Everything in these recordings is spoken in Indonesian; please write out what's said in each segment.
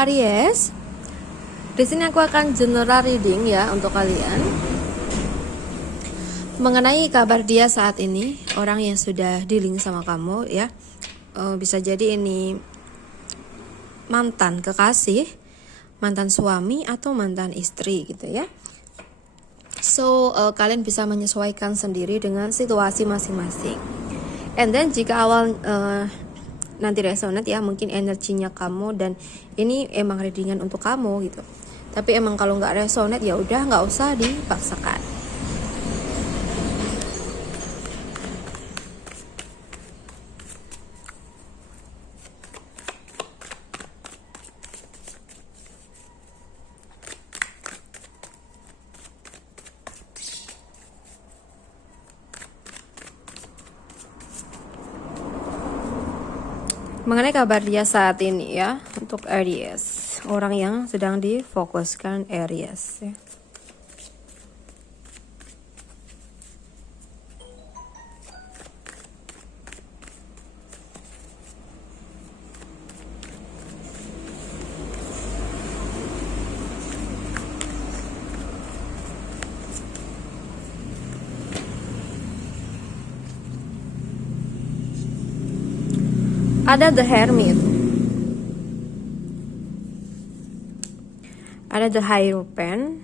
Aries, di sini aku akan general reading ya untuk kalian mengenai kabar dia saat ini, orang yang sudah dealing sama kamu ya. Bisa jadi ini mantan kekasih, mantan suami atau mantan istri gitu ya. So kalian bisa menyesuaikan sendiri dengan situasi masing-masing. And then jika awal nanti resonate ya, mungkin energinya kamu dan ini emang readingan untuk kamu gitu. Tapi emang kalau nggak resonate ya udah nggak usah dipaksakan. Mengenai kabar dia saat ini ya, untuk Aries, orang yang sedang difokuskan Aries ya. Ada The Hermit, ada The Hierophant,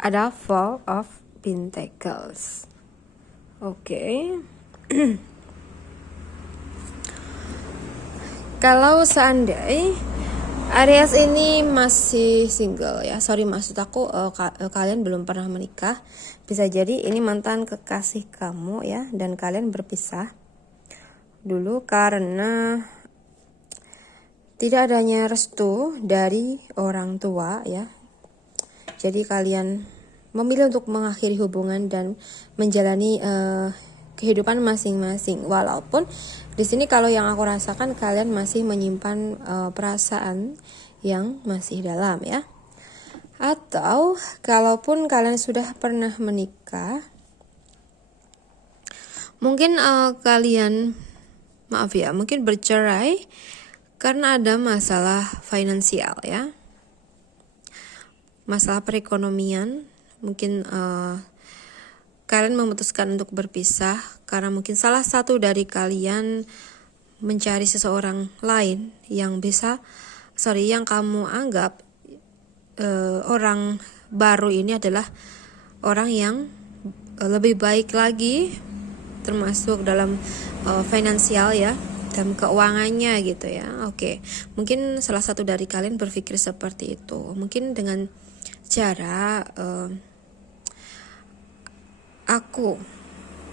ada Four of Pentacles. Oke. Kalau seandainya Aries ini masih single ya, sorry maksud aku kalian belum pernah menikah, bisa jadi ini mantan kekasih kamu ya, dan kalian berpisah dulu karena tidak adanya restu dari orang tua ya. Jadi kalian memilih untuk mengakhiri hubungan dan menjalani kehidupan masing-masing. Walaupun di sini kalau yang aku rasakan kalian masih menyimpan perasaan yang masih dalam ya. Atau kalaupun kalian sudah pernah menikah, mungkin kalian mungkin bercerai karena ada masalah finansial ya. Masalah perekonomian, mungkin kalian memutuskan untuk berpisah karena mungkin salah satu dari kalian mencari seseorang lain yang yang kamu anggap orang baru ini adalah orang yang lebih baik lagi, termasuk dalam finansial ya, dan keuangannya gitu ya. Oke, mungkin salah satu dari kalian berpikir seperti itu. Mungkin dengan cara aku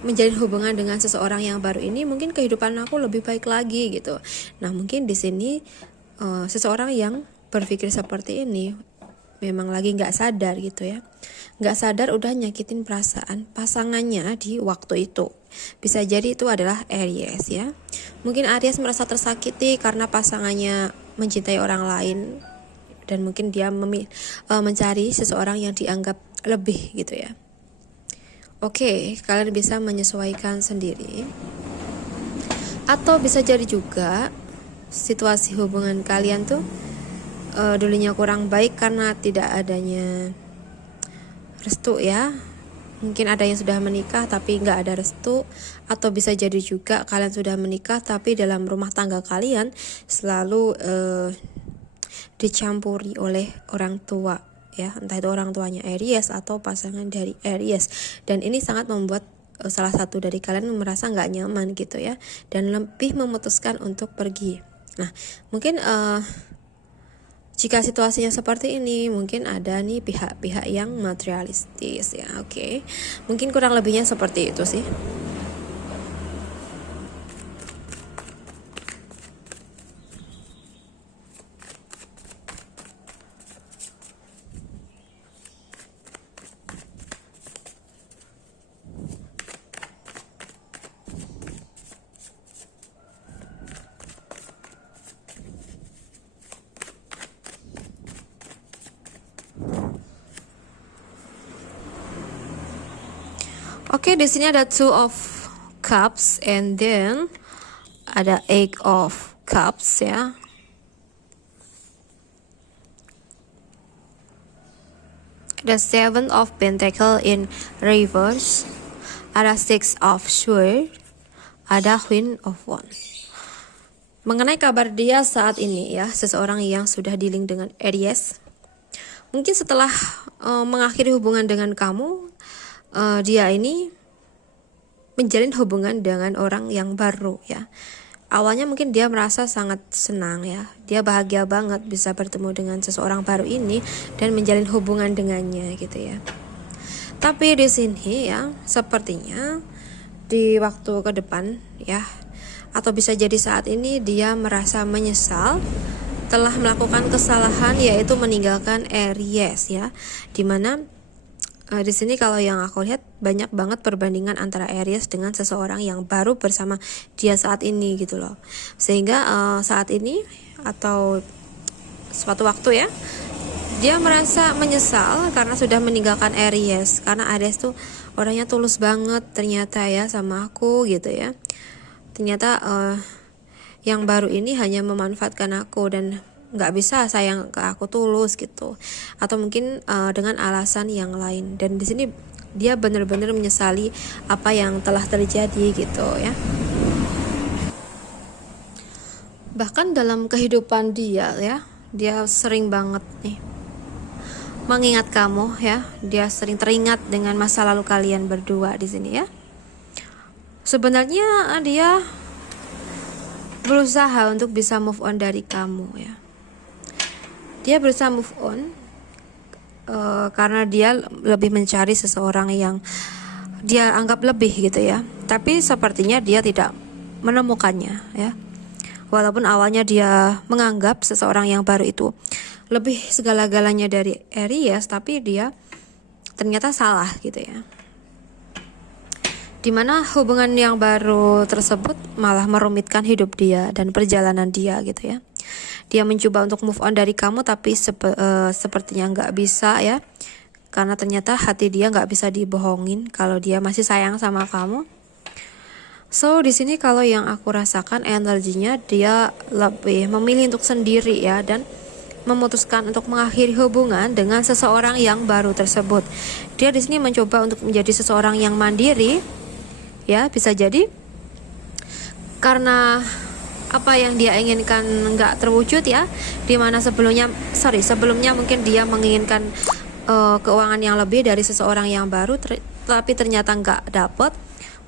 menjalin hubungan dengan seseorang yang baru ini, mungkin kehidupan aku lebih baik lagi gitu. Nah, mungkin di sini seseorang yang berpikir seperti ini memang lagi nggak sadar gitu ya, nggak sadar udah nyakitin perasaan pasangannya di waktu itu. Bisa jadi itu adalah Aries ya. Mungkin Aries merasa tersakiti karena pasangannya mencintai orang lain, dan mungkin dia mencari seseorang yang dianggap lebih gitu ya. Oke, kalian bisa menyesuaikan sendiri. Atau bisa jadi juga situasi hubungan kalian tuh dulunya kurang baik karena tidak adanya restu ya. Mungkin ada yang sudah menikah tapi nggak ada restu. Atau bisa jadi juga kalian sudah menikah tapi dalam rumah tangga kalian selalu dicampuri oleh orang tua ya, entah itu orang tuanya Aries atau pasangan dari Aries, dan ini sangat membuat salah satu dari kalian merasa nggak nyaman gitu ya, dan lebih memutuskan untuk pergi. Nah, mungkin jika situasinya seperti ini, mungkin ada nih pihak-pihak yang materialistis ya. Oke. Mungkin kurang lebihnya seperti itu sih. Oke, di sini ada Two of Cups and then ada Eight of Cups ya. The Seven of Pentacle in reverse, ada Six of Swords, ada Queen of Wands. Mengenai kabar dia saat ini ya, seseorang yang sudah dealing dengan Aries, mungkin setelah mengakhiri hubungan dengan kamu, dia ini menjalin hubungan dengan orang yang baru ya. Awalnya mungkin dia merasa sangat senang ya, dia bahagia banget bisa bertemu dengan seseorang baru ini dan menjalin hubungan dengannya gitu ya. Tapi di sini ya, sepertinya di waktu ke depan ya, atau bisa jadi saat ini dia merasa menyesal telah melakukan kesalahan, yaitu meninggalkan Aries ya, dimana di sini kalau yang aku lihat banyak banget perbandingan antara Aries dengan seseorang yang baru bersama dia saat ini gitu loh. Sehingga saat ini atau suatu waktu ya, dia merasa menyesal karena sudah meninggalkan Aries. Karena Aries tuh orangnya tulus banget ternyata ya sama aku gitu ya. Ternyata yang baru ini hanya memanfaatkan aku dan nggak bisa sayang ke aku tulus gitu, atau mungkin dengan alasan yang lain. Dan di sini dia benar-benar menyesali apa yang telah terjadi gitu ya. Bahkan dalam kehidupan dia ya, dia sering banget nih mengingat kamu ya, dia sering teringat dengan masa lalu kalian berdua di sini ya. Sebenarnya dia berusaha untuk bisa move on dari kamu ya. Dia berusaha move on karena dia lebih mencari seseorang yang dia anggap lebih gitu ya. Tapi sepertinya dia tidak menemukannya ya. Walaupun awalnya dia menganggap seseorang yang baru itu lebih segala-galanya dari Aries, tapi dia ternyata salah gitu ya. Dimana hubungan yang baru tersebut malah merumitkan hidup dia dan perjalanan dia gitu ya. Dia mencoba untuk move on dari kamu, tapi sepertinya nggak bisa ya, karena ternyata hati dia nggak bisa dibohongin kalau dia masih sayang sama kamu. So di sini kalau yang aku rasakan energinya dia lebih memilih untuk sendiri ya, dan memutuskan untuk mengakhiri hubungan dengan seseorang yang baru tersebut. Dia di sini mencoba untuk menjadi seseorang yang mandiri ya, bisa jadi karena apa yang dia inginkan nggak terwujud ya, dimana sebelumnya mungkin dia menginginkan keuangan yang lebih dari seseorang yang baru, tapi ternyata nggak dapet.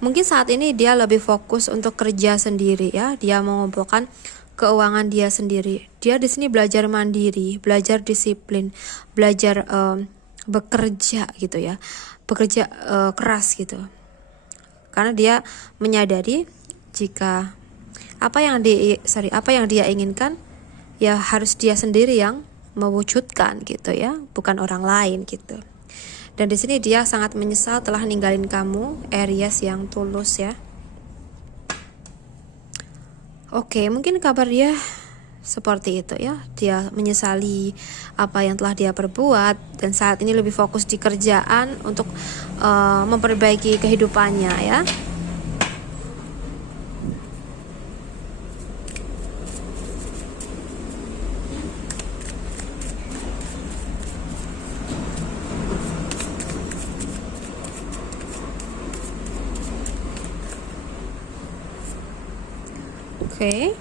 Mungkin saat ini dia lebih fokus untuk kerja sendiri ya, dia mengumpulkan keuangan dia sendiri. Dia di sini belajar mandiri, belajar disiplin, belajar bekerja gitu ya, bekerja keras gitu, karena dia menyadari jika apa yang dia inginkan ya harus dia sendiri yang mewujudkan gitu ya, bukan orang lain gitu. Dan di sini dia sangat menyesal telah ninggalin kamu, Aries yang tulus ya. Oke, mungkin kabar dia seperti itu ya. Dia menyesali apa yang telah dia perbuat dan saat ini lebih fokus di kerjaan untuk memperbaiki kehidupannya ya. Oke.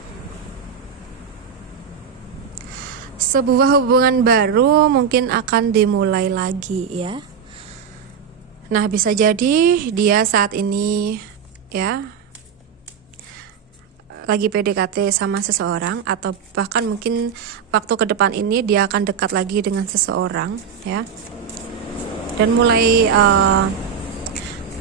Sebuah hubungan baru mungkin akan dimulai lagi ya. Nah, bisa jadi dia saat ini ya lagi PDKT sama seseorang, atau bahkan mungkin waktu ke depan ini dia akan dekat lagi dengan seseorang ya. Dan mulai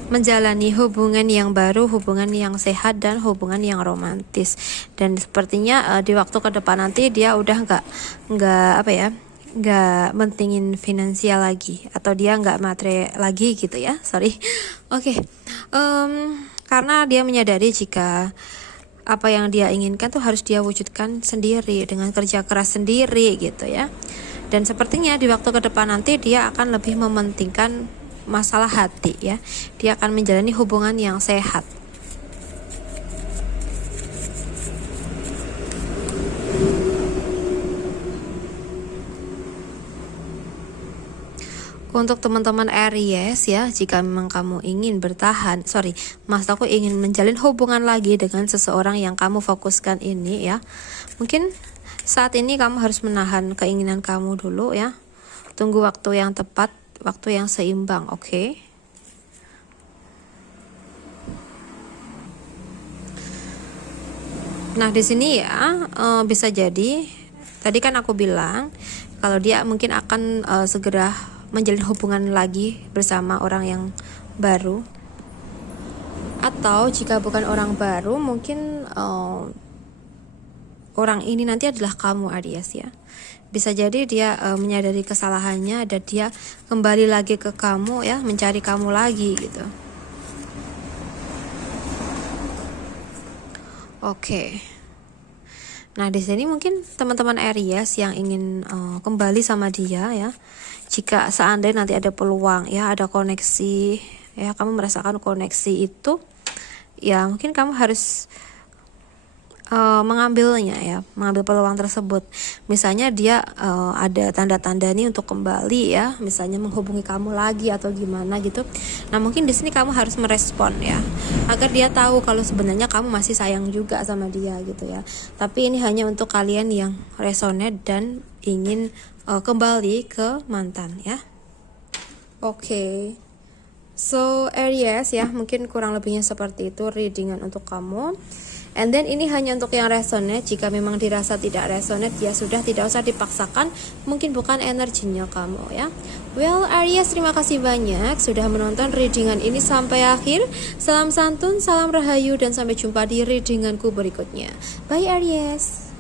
menjalani hubungan yang baru, hubungan yang sehat dan hubungan yang romantis. Dan sepertinya di waktu ke depan nanti dia udah nggak mentingin finansial lagi, atau dia nggak materi lagi gitu ya. Oke. Karena dia menyadari jika apa yang dia inginkan tuh harus dia wujudkan sendiri dengan kerja keras sendiri gitu ya. Dan sepertinya di waktu ke depan nanti dia akan lebih mementingkan masalah hati ya. Dia akan menjalani hubungan yang sehat. Untuk teman-teman Aries ya, jika memang kamu ingin maksud aku ingin menjalin hubungan lagi dengan seseorang yang kamu fokuskan ini ya, mungkin saat ini kamu harus menahan keinginan kamu dulu ya. Tunggu waktu yang tepat, waktu yang seimbang, oke? Nah, di sini ya bisa jadi tadi kan aku bilang kalau dia mungkin akan segera menjalin hubungan lagi bersama orang yang baru. Atau jika bukan orang baru, mungkin orang ini nanti adalah kamu Aries ya. Bisa jadi dia menyadari kesalahannya dan dia kembali lagi ke kamu ya, mencari kamu lagi gitu. Oke. Nah, di sini mungkin teman-teman Aries yang ingin kembali sama dia ya. Jika seandainya nanti ada peluang ya, ada koneksi ya, kamu merasakan koneksi itu ya, mungkin kamu harus mengambilnya ya, mengambil peluang tersebut. Misalnya dia ada tanda-tanda nih untuk kembali ya, misalnya menghubungi kamu lagi atau gimana gitu. Nah, mungkin di sini kamu harus merespon ya, agar dia tahu kalau sebenarnya kamu masih sayang juga sama dia gitu ya. Tapi ini hanya untuk kalian yang resonate dan ingin kembali ke mantan ya. Oke. So Aries ya, mungkin kurang lebihnya seperti itu readingan untuk kamu. And then ini hanya untuk yang resonate. Jika memang dirasa tidak resonate, ya sudah, tidak usah dipaksakan. Mungkin bukan energinya kamu ya. Well Aries, terima kasih banyak sudah menonton readingan ini sampai akhir. Salam santun, salam rahayu, dan sampai jumpa di readinganku berikutnya. Bye Aries.